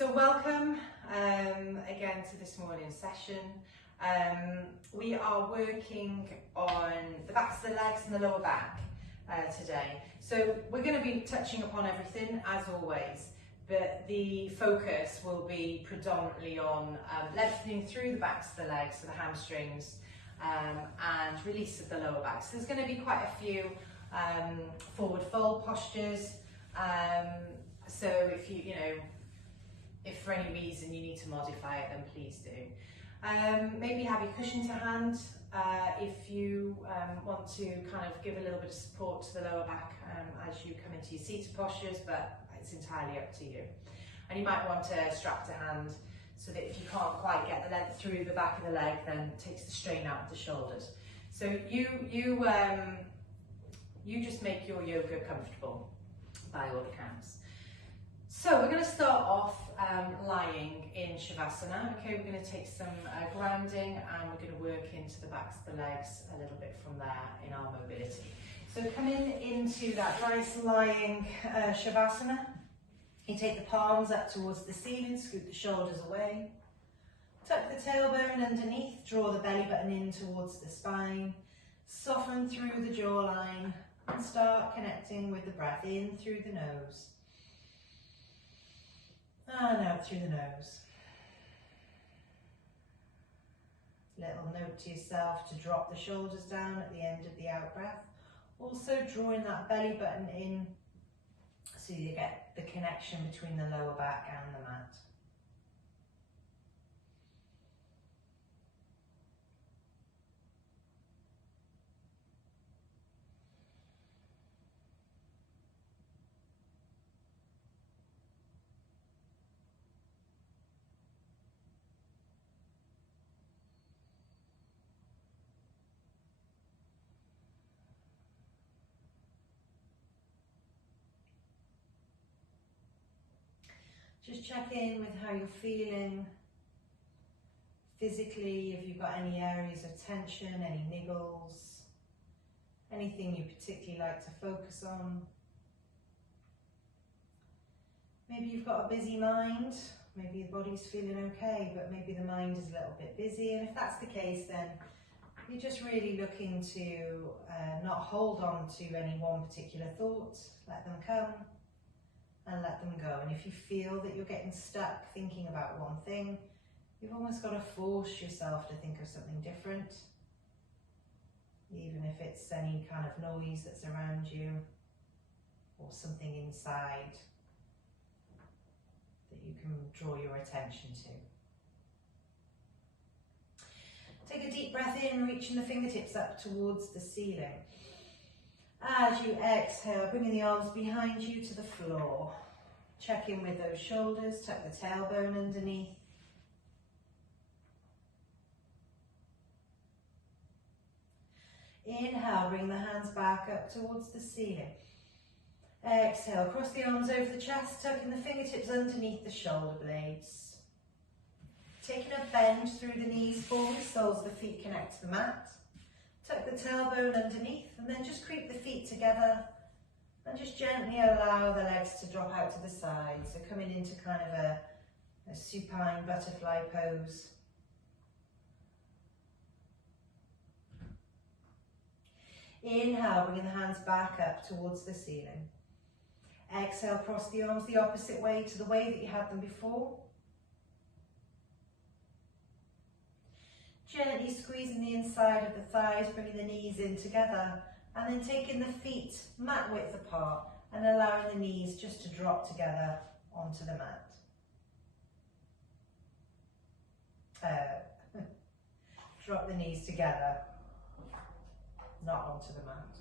So welcome again to this morning's session. We are working on the backs of the legs and the lower back today. So we're going to be touching upon everything as always, but the focus will be predominantly on lengthening through the backs of the legs, so the hamstrings, and release of the lower back. So there's going to be quite a few forward fold postures. So if for any reason you need to modify it, then please do. Maybe have your cushion to hand if you want to kind of give a little bit of support to the lower back as you come into your seated postures, but it's entirely up to you. And you might want a strap to hand so that if you can't quite get the length through the back of the leg, then it takes the strain out of the shoulders. So you just make your yoga comfortable by all accounts. So we're going to start off lying in Shavasana. Okay, we're going to take some grounding and we're going to work into the backs of the legs a little bit from there in our mobility. So coming into that nice lying Shavasana, you take the palms up towards the ceiling, scoot the shoulders away, tuck the tailbone underneath, draw the belly button in towards the spine, soften through the jawline and start connecting with the breath in through the nose. And out through the nose. Little note to yourself to drop the shoulders down at the end of the out breath. Also drawing that belly button in so you get the connection between the lower back and the mat. Just check in with how you're feeling physically, if you've got any areas of tension, any niggles, anything you particularly like to focus on. Maybe you've got a busy mind, maybe the body's feeling okay, but maybe the mind is a little bit busy, and if that's the case, then you're just really looking to not hold on to any one particular thought, let them come and let them go. And if you feel that you're getting stuck thinking about one thing, you've almost got to force yourself to think of something different, even if it's any kind of noise that's around you or something inside that you can draw your attention to. Take a deep breath in, reaching the fingertips up towards the ceiling. As you exhale, bringing the arms behind you to the floor. Check in with those shoulders, tuck the tailbone underneath. Inhale, bring the hands back up towards the ceiling. Exhale, cross the arms over the chest, tucking the fingertips underneath the shoulder blades. Taking a bend through the knees forward, soles of the feet connect to the mat. Tuck the tailbone underneath and then just creep the feet together and just gently allow the legs to drop out to the side. So coming into kind of a supine butterfly pose. Inhale, bringing the hands back up towards the ceiling. Exhale, cross the arms the opposite way to the way that you had them before. Gently squeezing the inside of the thighs, bringing the knees in together, and then taking the feet mat width apart and allowing the knees just to drop together onto the mat. Drop the knees together, not onto the mat.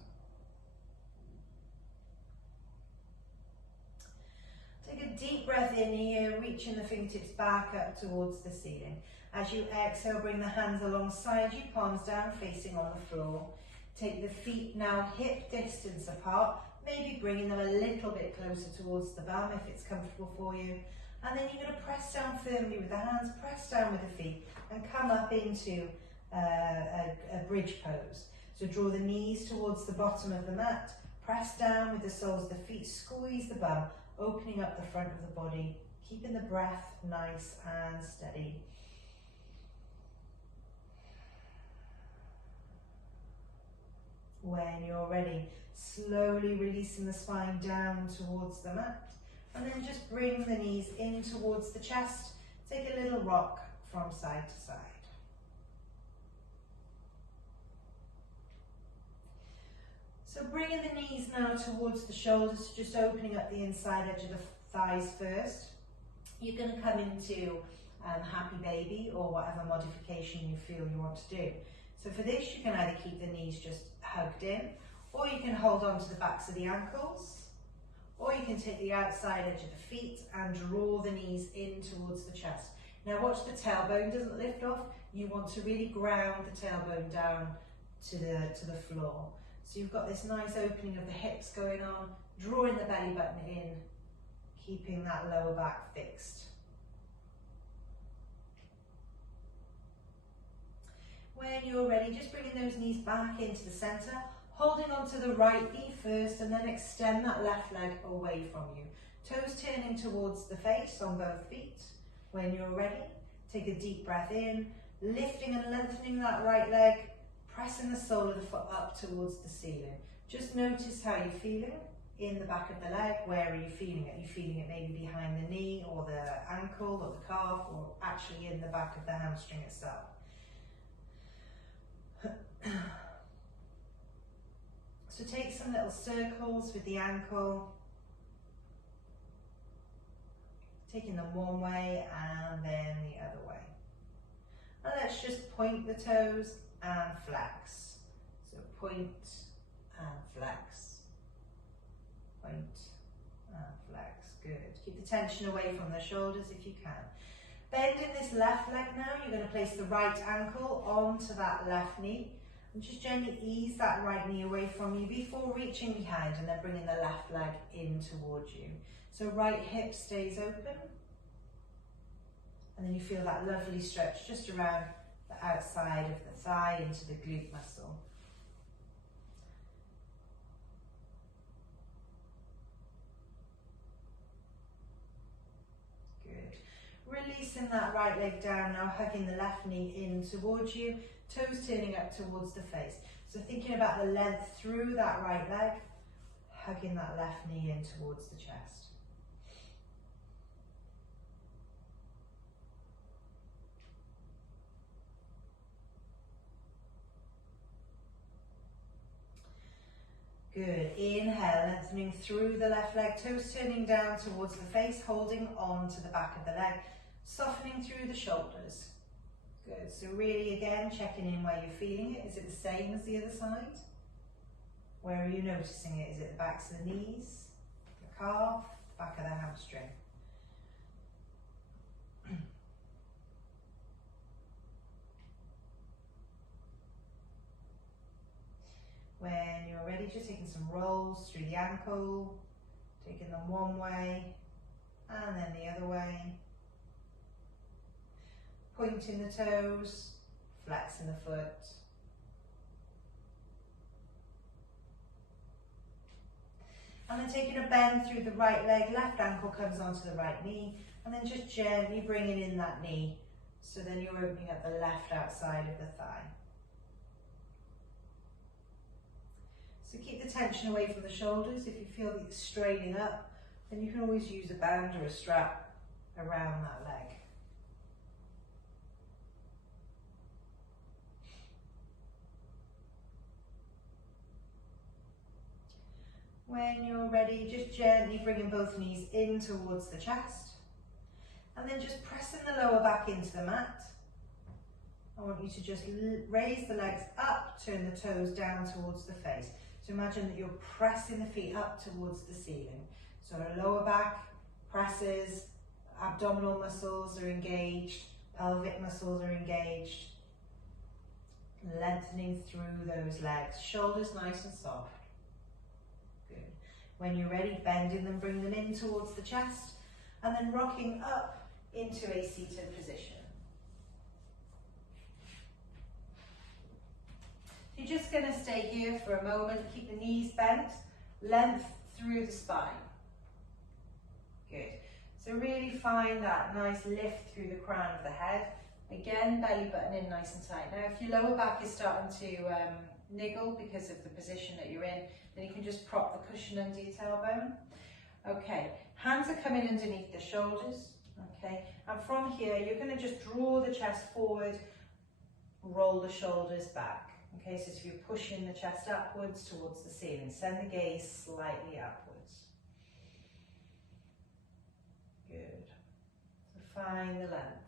Take a deep breath in here, reaching the fingertips back up towards the ceiling. As you exhale, bring the hands alongside you, palms down, facing on the floor. Take the feet now hip distance apart, maybe bringing them a little bit closer towards the bum if it's comfortable for you. And then you're going to press down firmly with the hands, press down with the feet, and come up into a bridge pose. So draw the knees towards the bottom of the mat, press down with the soles of the feet, squeeze the bum, opening up the front of the body, Keeping the breath nice and steady. When you're ready, slowly releasing the spine down towards the mat, and then just bring the knees in towards the chest. Take a little rock from side to side. So bringing the knees now towards the shoulders, just opening up the inside edge of the thighs first. You're going to come into happy baby or whatever modification you feel you want to do. So for this, you can either keep the knees just hugged in, or you can hold on to the backs of the ankles, or you can take the outside edge of the feet and draw the knees in towards the chest. Now watch the tailbone doesn't lift off. You want to really ground the tailbone down to the floor. So you've got this nice opening of the hips going on, drawing the belly button in, keeping that lower back fixed. When you're ready, just bringing those knees back into the center, holding onto the right knee first, and then extend that left leg away from you. Toes turning towards the face on both feet. When you're ready, take a deep breath in, lifting and lengthening that right leg, pressing the sole of the foot up towards the ceiling. Just notice how you're feeling in the back of the leg. Where are you feeling it? Are you feeling it maybe behind the knee or the ankle or the calf, or actually in the back of the hamstring itself? So take some little circles with the ankle, taking them one way and then the other way. And let's just point the toes and flex. So point and flex, point and flex. Good. Keep the tension away from the shoulders if you can. Bending this left leg now, you're going to place the right ankle onto that left knee. And just gently ease that right knee away from you before reaching behind and then bringing the left leg in towards you. So right hip stays open. And then you feel that lovely stretch just around the outside of the thigh into the glute muscle. Good. Releasing that right leg down now, hugging the left knee in towards you. Toes turning up towards the face. So thinking about the length through that right leg, hugging that left knee in towards the chest. Good. Inhale, lengthening through the left leg, toes turning down towards the face, holding on to the back of the leg, softening through the shoulders. Good. So really again, checking in where you're feeling it. Is it the same as the other side? Where are you noticing it? Is it the backs of the knees, the calf, back of the hamstring? When you're ready, just taking some rolls through the ankle, taking them one way and then the other way. Pointing the toes, flexing the foot. And then taking a bend through the right leg, left ankle comes onto the right knee, and then just gently bringing in that knee. So then you're opening up the left outside of the thigh. So keep the tension away from the shoulders. If you feel that it's straining up, then you can always use a band or a strap around that leg. When you're ready, just gently bringing both knees in towards the chest, and then just pressing the lower back into the mat. I want you to just raise the legs up, turn the toes down towards the face. So imagine that you're pressing the feet up towards the ceiling. So lower back presses, abdominal muscles are engaged, pelvic muscles are engaged. Lengthening through those legs, shoulders nice and soft. Good. When you're ready, bending them, bring them in towards the chest, and then rocking up into a seated position. You're just going to stay here for a moment, keep the knees bent, length through the spine. Good. So really find that nice lift through the crown of the head. Again, belly button in nice and tight. Now, if your lower back is starting to niggle because of the position that you're in, then you can just prop the cushion under your tailbone. Okay, hands are coming underneath the shoulders. Okay, and from here, you're going to just draw the chest forward, roll the shoulders back. Okay, so if you're pushing the chest upwards towards the ceiling, send the gaze slightly upwards. Good. So find the length.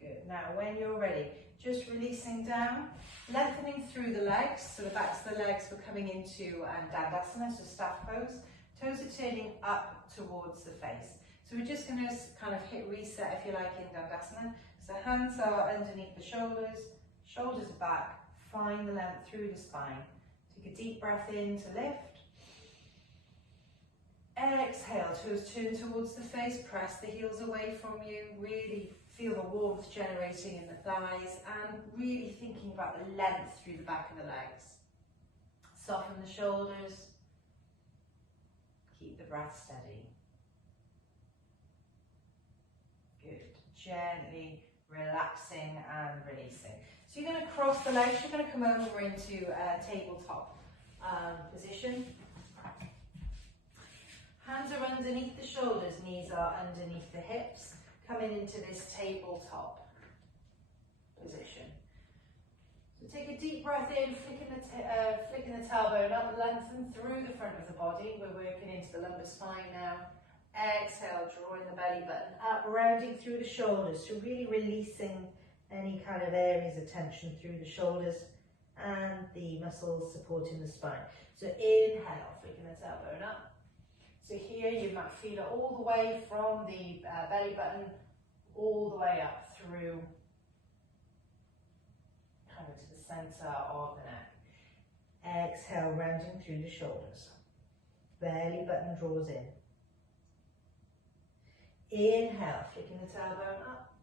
Good. Now, when you're ready, just releasing down, lengthening through the legs. So the backs of the legs, we're coming into Dandasana, so staff pose. Toes are turning up towards the face. So we're just going to kind of hit reset, if you like, in Dandasana. So hands are underneath the shoulders, shoulders are back, find the length through the spine. Take a deep breath in to lift. Exhale, toes turn towards the face, press the heels away from you, really feel the warmth generating in the thighs and really thinking about the length through the back of the legs. Soften the shoulders, keep the breath steady. Good, gently relaxing and releasing. So you're going to cross the legs, you're going to come over into tabletop position. Hands are underneath the shoulders, knees are underneath the hips, coming into this tabletop position. So take a deep breath in, flicking the tailbone up, lengthen through the front of the body. We're working into the lumbar spine now. Exhale, drawing the belly button up, rounding through the shoulders, so really releasing any kind of areas of tension through the shoulders and the muscles supporting the spine. So inhale, flicking the tailbone up. So here you might feel it all the way from the belly button all the way up through kind of to the center of the neck. Exhale, rounding through the shoulders. Belly button draws in. Inhale, flicking the tailbone up.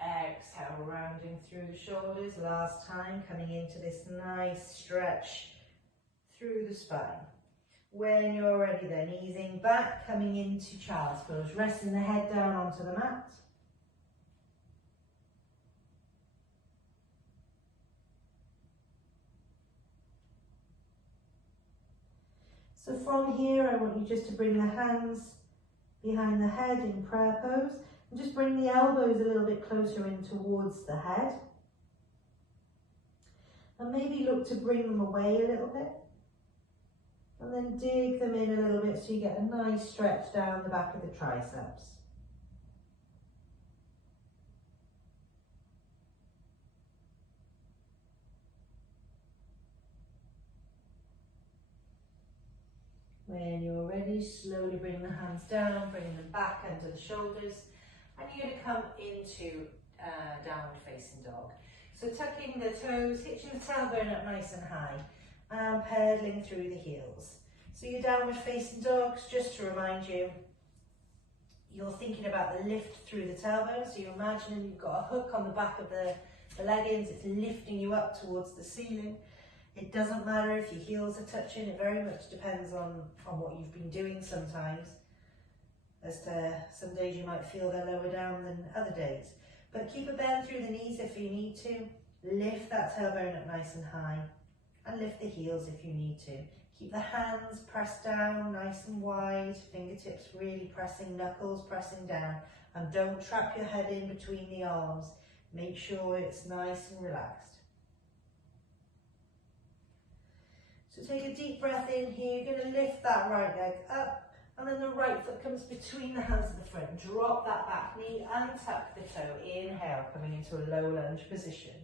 Exhale, rounding through the shoulders. Last time, coming into this nice stretch through the spine. When you're ready then, easing back, coming into child's pose, resting the head down onto the mat. So from here, I want you just to bring the hands behind the head in prayer pose, and just bring the elbows a little bit closer in towards the head. And maybe look to bring them away a little bit. And then dig them in a little bit so you get a nice stretch down the back of the triceps. When you're ready, slowly bring the hands down, bringing them back under the shoulders, and you're going to come into downward facing dog. So tucking the toes, hitching the tailbone up nice and high, and pedaling through the heels. So your downward facing dogs, just to remind you, you're thinking about the lift through the tailbone. So you're imagining you've got a hook on the back of the leggings, it's lifting you up towards the ceiling. It doesn't matter if your heels are touching, it very much depends on what you've been doing sometimes. As to some days you might feel they're lower down than other days. But keep a bend through the knees if you need to. Lift that tailbone up nice and high. And lift the heels if you need to. Keep the hands pressed down nice and wide, fingertips really pressing, knuckles pressing down. And don't trap your head in between the arms. Make sure it's nice and relaxed. So take a deep breath in here. You're going to lift that right leg up, and then the right foot comes between the hands at the front. Drop that back knee, untuck the toe. Inhale, coming into a low lunge position.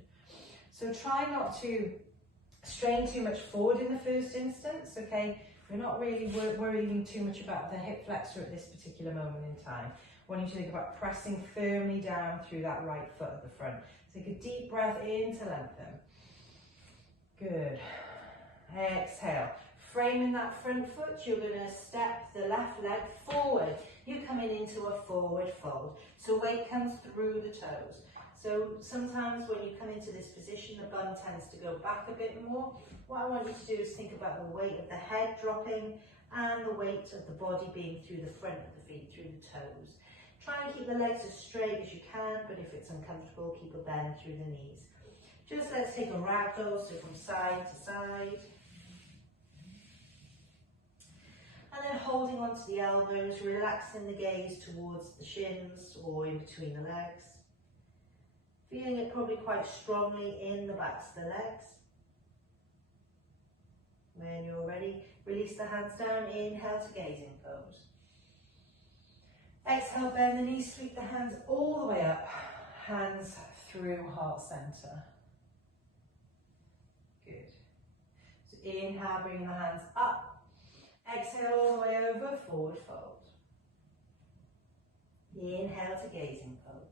So try not to strain too much forward in the first instance, okay? We're not really worrying too much about the hip flexor at this particular moment in time. I want you to think about pressing firmly down through that right foot at the front. Take a deep breath in to lengthen. Good. Exhale. Framing that front foot, you're going to step the left leg forward. You're coming into a forward fold. So weight comes through the toes. So sometimes when you come into this position, the bum tends to go back a bit more. What I want you to do is think about the weight of the head dropping and the weight of the body being through the front of the feet, through the toes. Try and keep the legs as straight as you can, but if it's uncomfortable, keep a bend through the knees. Just let's take a ragdoll, so from side to side. And then holding onto the elbows, relaxing the gaze towards the shins or in between the legs. Feeling it probably quite strongly in the backs of the legs. When you're ready, release the hands down, inhale to gazing pose. Exhale, bend the knees, sweep the hands all the way up, hands through heart center. Good. So inhale, bring the hands up. Exhale all the way over, forward fold. Inhale to gazing pose.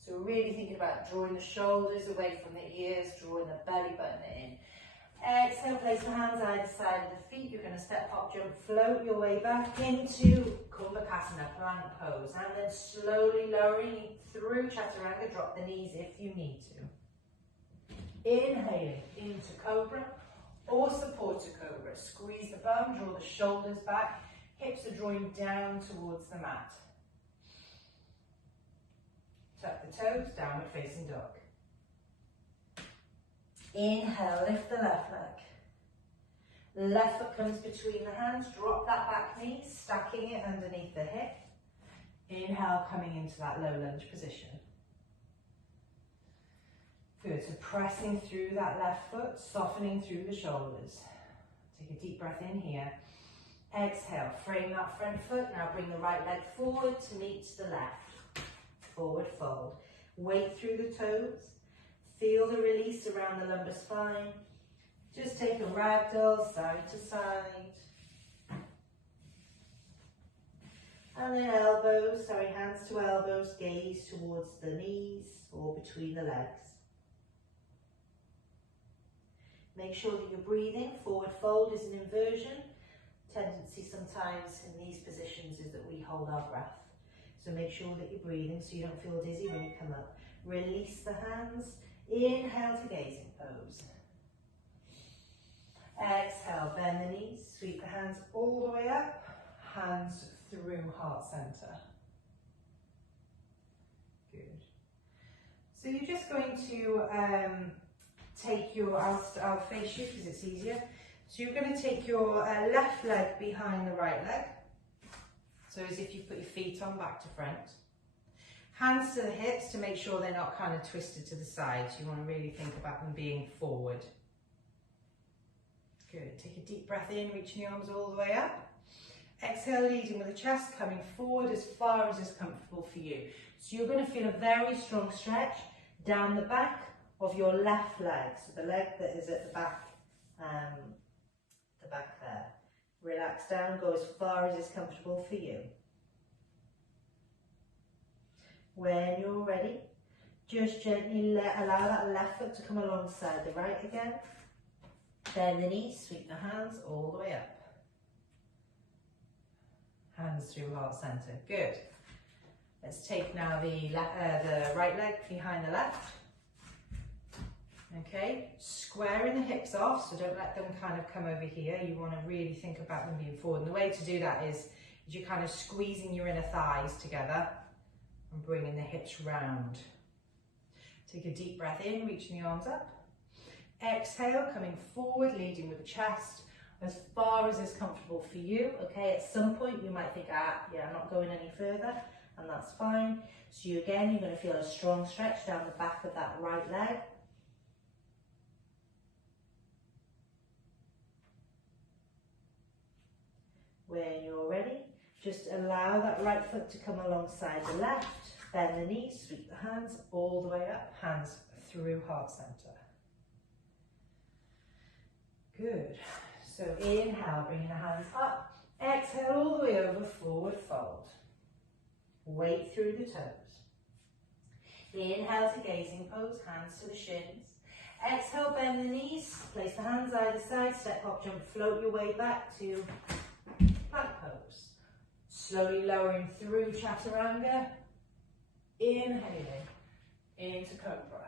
So we're really thinking about drawing the shoulders away from the ears, drawing the belly button in. Exhale, place the hands either side of the feet. You're going to step, hop, jump, float your way back into Kumbhakasana, plank pose. And then slowly lowering through Chaturanga, drop the knees if you need to. Inhaling into Cobra or supported Cobra. Squeeze the bum, draw the shoulders back. Hips are drawing down towards the mat. Tuck the toes, downward facing dog. Inhale, lift the left leg. Left foot comes between the hands, drop that back knee, stacking it underneath the hip. Inhale, coming into that low lunge position. Good, so pressing through that left foot, softening through the shoulders. Take a deep breath in here. Exhale, frame that front foot. Now bring the right leg forward to meet the left. Forward fold. Weight through the toes. Feel the release around the lumbar spine. Just take a ragdoll side to side. And then hands to elbows, gaze towards the knees or between the legs. Make sure that you're breathing. Forward fold is an inversion. Tendency sometimes in these positions is that we hold our breath. So make sure that you're breathing so you don't feel dizzy when you come up. Release the hands. Inhale to gazing pose. Exhale, bend the knees, sweep the hands all the way up, hands through heart center. Good. So you're just going to take your, I'll face you because it's easier. So you're going to take your left leg behind the right leg. So as if you put your feet on back to front. Hands to the hips to make sure they're not kind of twisted to the sides. You want to really think about them being forward. Good. Take a deep breath in, reaching the arms all the way up. Exhale, leading with the chest, coming forward as far as is comfortable for you. So you're going to feel a very strong stretch down the back of your left leg. So the leg that is at the back there. Relax down, go as far as is comfortable for you. When you're ready, just gently allow that left foot to come alongside the right again. Bend the knees, sweep the hands all the way up. Hands through heart center. Good. Let's take now the right leg behind the left. Okay, squaring the hips off, so don't let them kind of come over here. You want to really think about them being forward. And the way to do that is you're kind of squeezing your inner thighs together and bringing the hips round. Take a deep breath in, reaching the arms up. Exhale, coming forward, leading with the chest as far as is comfortable for you. Okay, at some point you might think, yeah, I'm not going any further, and that's fine. So you're going to feel a strong stretch down the back of that right leg. When you're ready, just allow that right foot to come alongside the left, bend the knees, sweep the hands all the way up, hands through heart center. Good. So inhale, bringing the hands up, exhale all the way over, forward fold. Weight through the toes. Inhale to gazing pose, hands to the shins. Exhale, bend the knees, place the hands either side, step, hop, jump, float your way back to plank pose. Slowly lowering through Chaturanga. Inhaling into Cobra.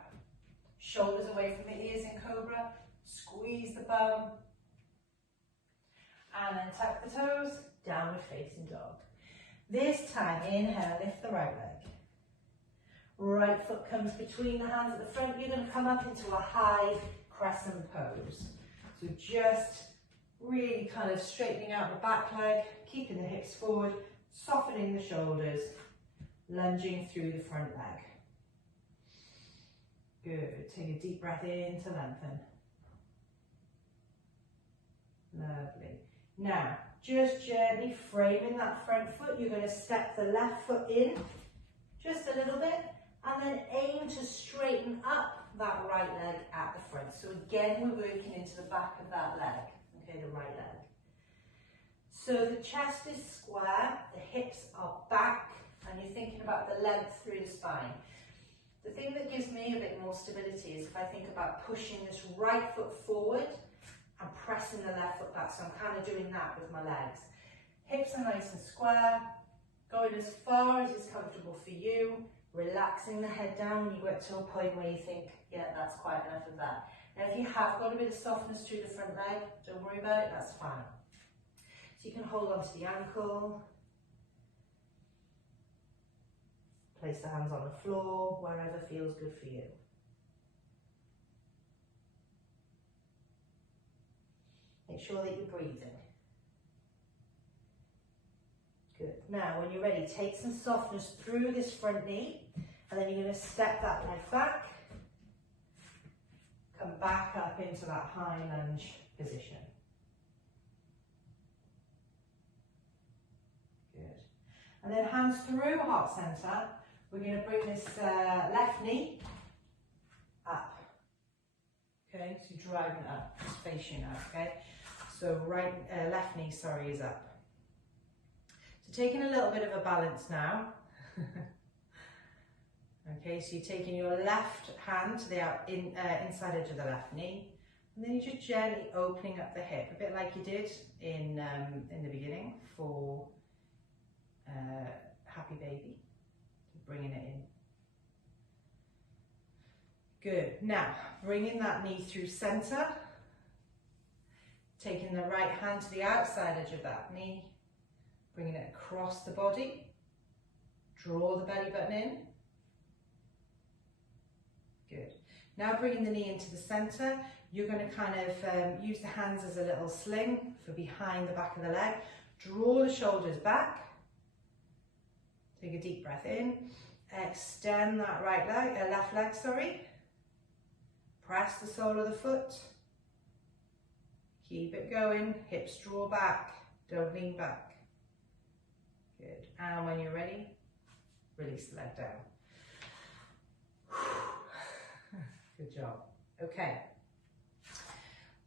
Shoulders away from the ears in Cobra. Squeeze the bum. And then tuck the toes, downward facing dog. This time, inhale, lift the right leg. Right foot comes between the hands at the front. You're going to come up into a high crescent pose. So just really kind of straightening out the back leg, keeping the hips forward, softening the shoulders, lunging through the front leg. Good. Take a deep breath in to lengthen. Lovely. Now, just gently framing that front foot. You're going to step the left foot in just a little bit and then aim to straighten up that right leg at the front. So again, we're working into the back of that leg, okay, the right leg. So the chest is square, the hips are back, and you're thinking about the length through the spine. The thing that gives me a bit more stability is if I think about pushing this right foot forward and pressing the left foot back. So I'm kind of doing that with my legs. Hips are nice and square, going as far as is comfortable for you, relaxing the head down when you get to a point where you think, yeah, that's quite enough of that. Now if you have got a bit of softness through the front leg, don't worry about it, that's fine. So you can hold on to the ankle, place the hands on the floor, wherever feels good for you. Make sure that you're breathing. Good. Now, when you're ready, take some softness through this front knee, and then you're going to step that leg back, come back up into that high lunge position. Good. And then hands through heart center. We're going to bring this left knee up. Okay, so you're driving it up, just face you now, okay? So left knee, sorry, is up. So taking a little bit of a balance now. Okay, so you're taking your left hand to the inside edge of the left knee, and then you're just gently opening up the hip, a bit like you did in the beginning for Happy Baby. Bringing it in. Good. Now, bringing that knee through center, taking the right hand to the outside edge of that knee, bringing it across the body, draw the belly button in. Good. Now bringing the knee into the center, you're going to kind of use the hands as a little sling for behind the back of the leg. Draw the shoulders back. Take a deep breath in. Extend that left leg, sorry. Press the sole of the foot. Keep it going. Hips draw back. Don't lean back. Good. And when you're ready, release the leg down. Good job. Okay.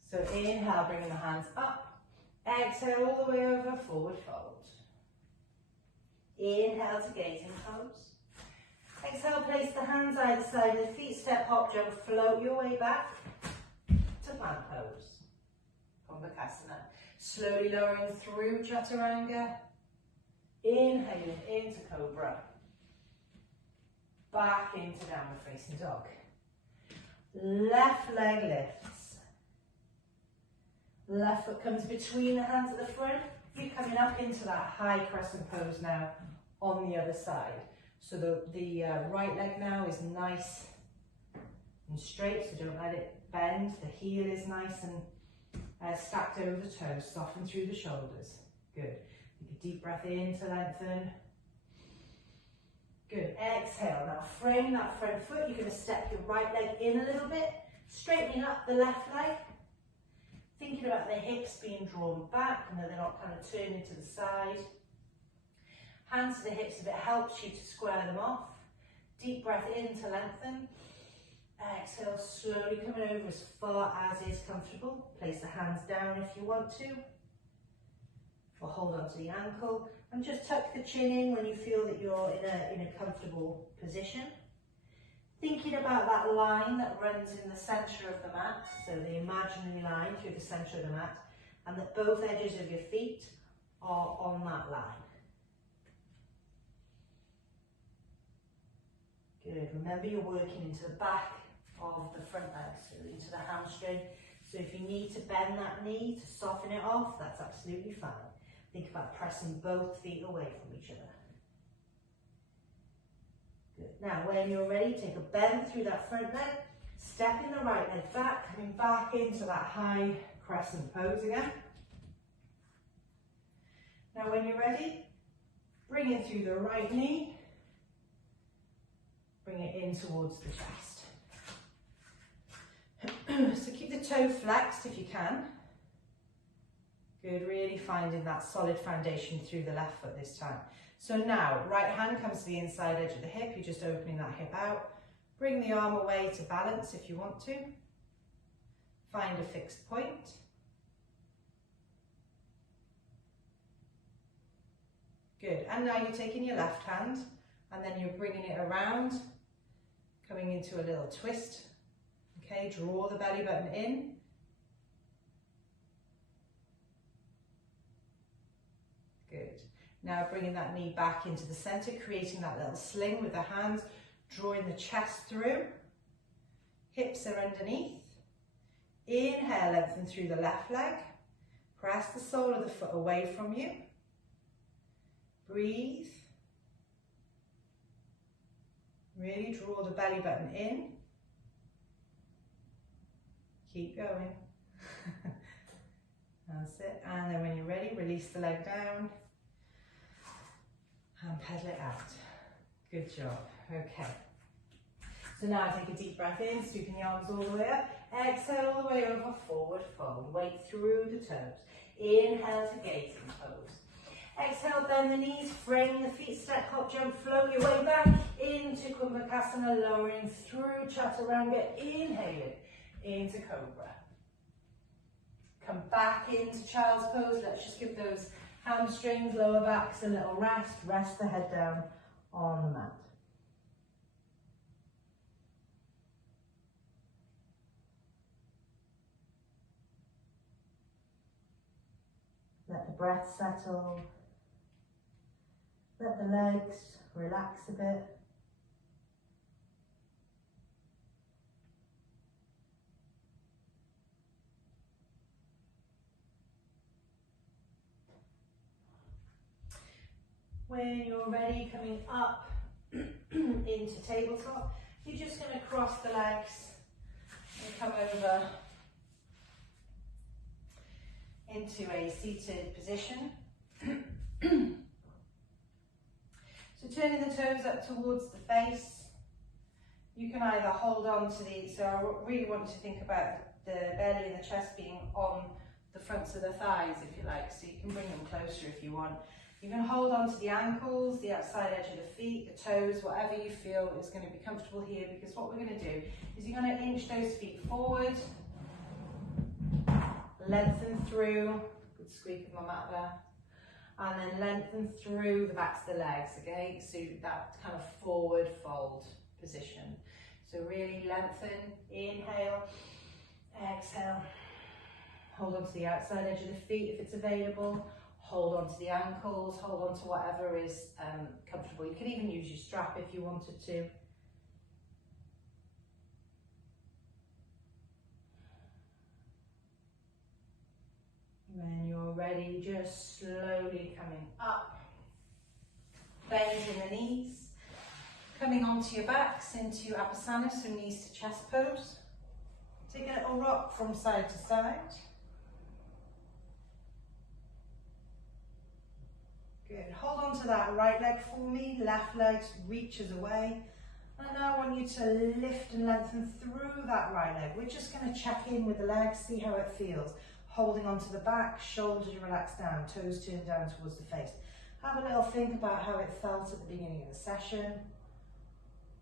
So inhale, bringing the hands up. Exhale all the way over, forward fold. Inhale to gazing pose. Exhale, place the hands either side of the feet, step, hop, jump, float your way back to plant pose. Kumbhakasana. Slowly lowering through chaturanga. Inhaling into cobra. Back into downward facing dog. Left leg lifts. Left foot comes between the hands at the front. You're coming up into that high crescent pose now on the other side. So the right leg now is nice and straight, so don't let it bend. The heel is nice and stacked over the toes, soften through the shoulders. Good. Take a deep breath in to lengthen. Good. Exhale. Now frame that front foot. You're going to step your right leg in a little bit, straightening up the left leg. Thinking about the hips being drawn back and that they're not kind of turning to the side. Hands to the hips if it helps you to square them off. Deep breath in to lengthen. Exhale, slowly coming over as far as is comfortable. Place the hands down if you want to. Or hold on to the ankle. And just tuck the chin in when you feel that you're in a comfortable position. Thinking about that line that runs in the centre of the mat, so the imaginary line through the centre of the mat, and that both edges of your feet are on that line. Good. Remember you're working into the back of the front leg, so into the hamstring. So if you need to bend that knee to soften it off, that's absolutely fine. Think about pressing both feet away from each other. Good. Now, when you're ready, take a bend through that front leg, stepping the right leg back, coming back into that high crescent pose again. Now, when you're ready, bring it through the right knee, bring it in towards the chest. So keep the toe flexed if you can. Good, really finding that solid foundation through the left foot this time. So now, right hand comes to the inside edge of the hip, you're just opening that hip out. Bring the arm away to balance if you want to. Find a fixed point. Good, and now you're taking your left hand and then you're bringing it around, coming into a little twist. Okay, draw the belly button in. Good. Now bringing that knee back into the center, creating that little sling with the hands, drawing the chest through. Hips are underneath. Inhale, lengthen through the left leg. Press the sole of the foot away from you. Breathe. Really draw the belly button in. Keep going. That's it. And then when you're ready, release the leg down and pedal it out. Good job. Okay. So now take a deep breath in, sweeping the arms all the way up. Exhale all the way over, forward fold. Weight through the toes. Inhale to gazing pose. Exhale, bend the knees, frame the feet, step, hop, jump, float your way back into Kumbhakasana, lowering through Chaturanga, inhaling into Cobra. Come back into Child's Pose. Let's just give those hamstrings, lower backs a little rest. Rest the head down on the mat. Let the breath settle. Let the legs relax a bit. When you're ready, coming up into tabletop, you're just going to cross the legs and come over into a seated position. So turning the toes up towards the face, you can either hold on to the, so I really want you to think about the belly and the chest being on the fronts of the thighs if you like, so you can bring them closer if you want. You can hold on to the ankles, the outside edge of the feet, the toes, whatever you feel is going to be comfortable here, because what we're going to do is you're going to inch those feet forward, lengthen through, good squeak of my mat there, and then lengthen through the backs of the legs, okay, so that kind of forward fold position. So really lengthen, inhale, exhale, hold on to the outside edge of the feet if it's available, hold on to the ankles, hold on to whatever is comfortable. You can even use your strap if you wanted to. When you're ready, just slowly coming up, bending the knees, coming onto your backs into Apasana, so knees to chest pose. Take a little rock from side to side. Good. Hold on to that right leg for me, left leg reaches away. And now I want you to lift and lengthen through that right leg. We're just going to check in with the legs, see how it feels. Holding onto the back, shoulders relaxed down, toes turned down towards the face. Have a little think about how it felt at the beginning of the session.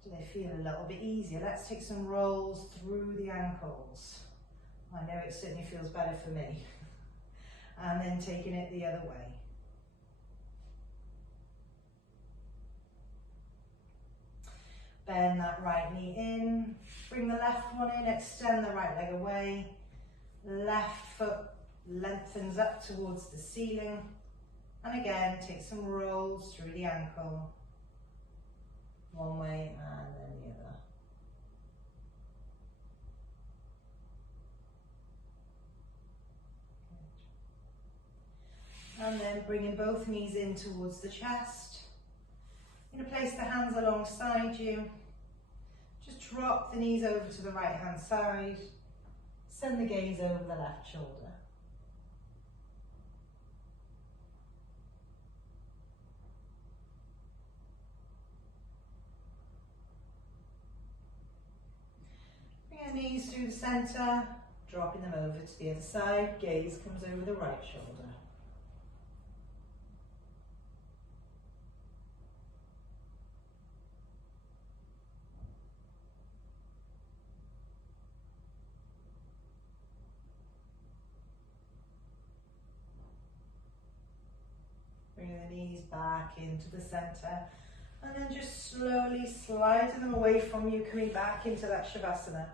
Do they feel a little bit easier? Let's take some rolls through the ankles. I know it certainly feels better for me. And then taking it the other way. Bend that right knee in, bring the left one in, extend the right leg away. Left foot lengthens up towards the ceiling. And again, take some rolls through the ankle. One way and then the other. And then bringing both knees in towards the chest. You're going to place the hands alongside you. Just drop the knees over to the right hand side. Send the gaze over the left shoulder. Bring your knees through the centre, dropping them over to the other side. Gaze comes over the right shoulder. Bring the knees back into the centre and then just slowly sliding them away from you, coming back into that Shavasana.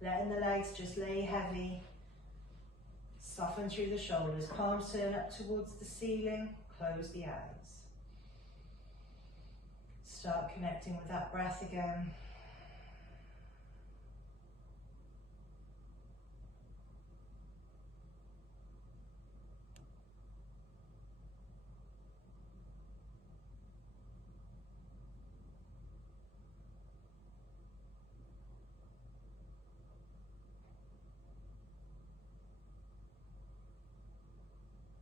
Letting the legs just lay heavy. Soften through the shoulders, palms turn up towards the ceiling, close the eyes. Start connecting with that breath again.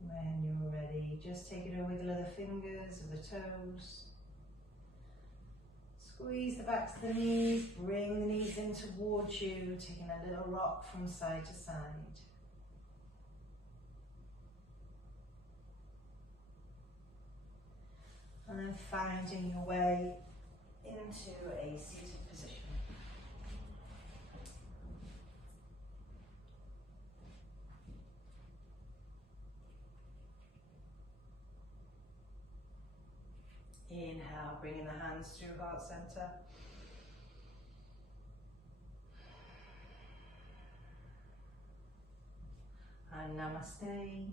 When you're ready, just take it a wiggle of the fingers, of the toes. Squeeze the backs of the knees, bring the knees in towards you, taking a little rock from side to side. And then finding your way into a seated position. Inhale, bringing the hands through heart center. And Namaste.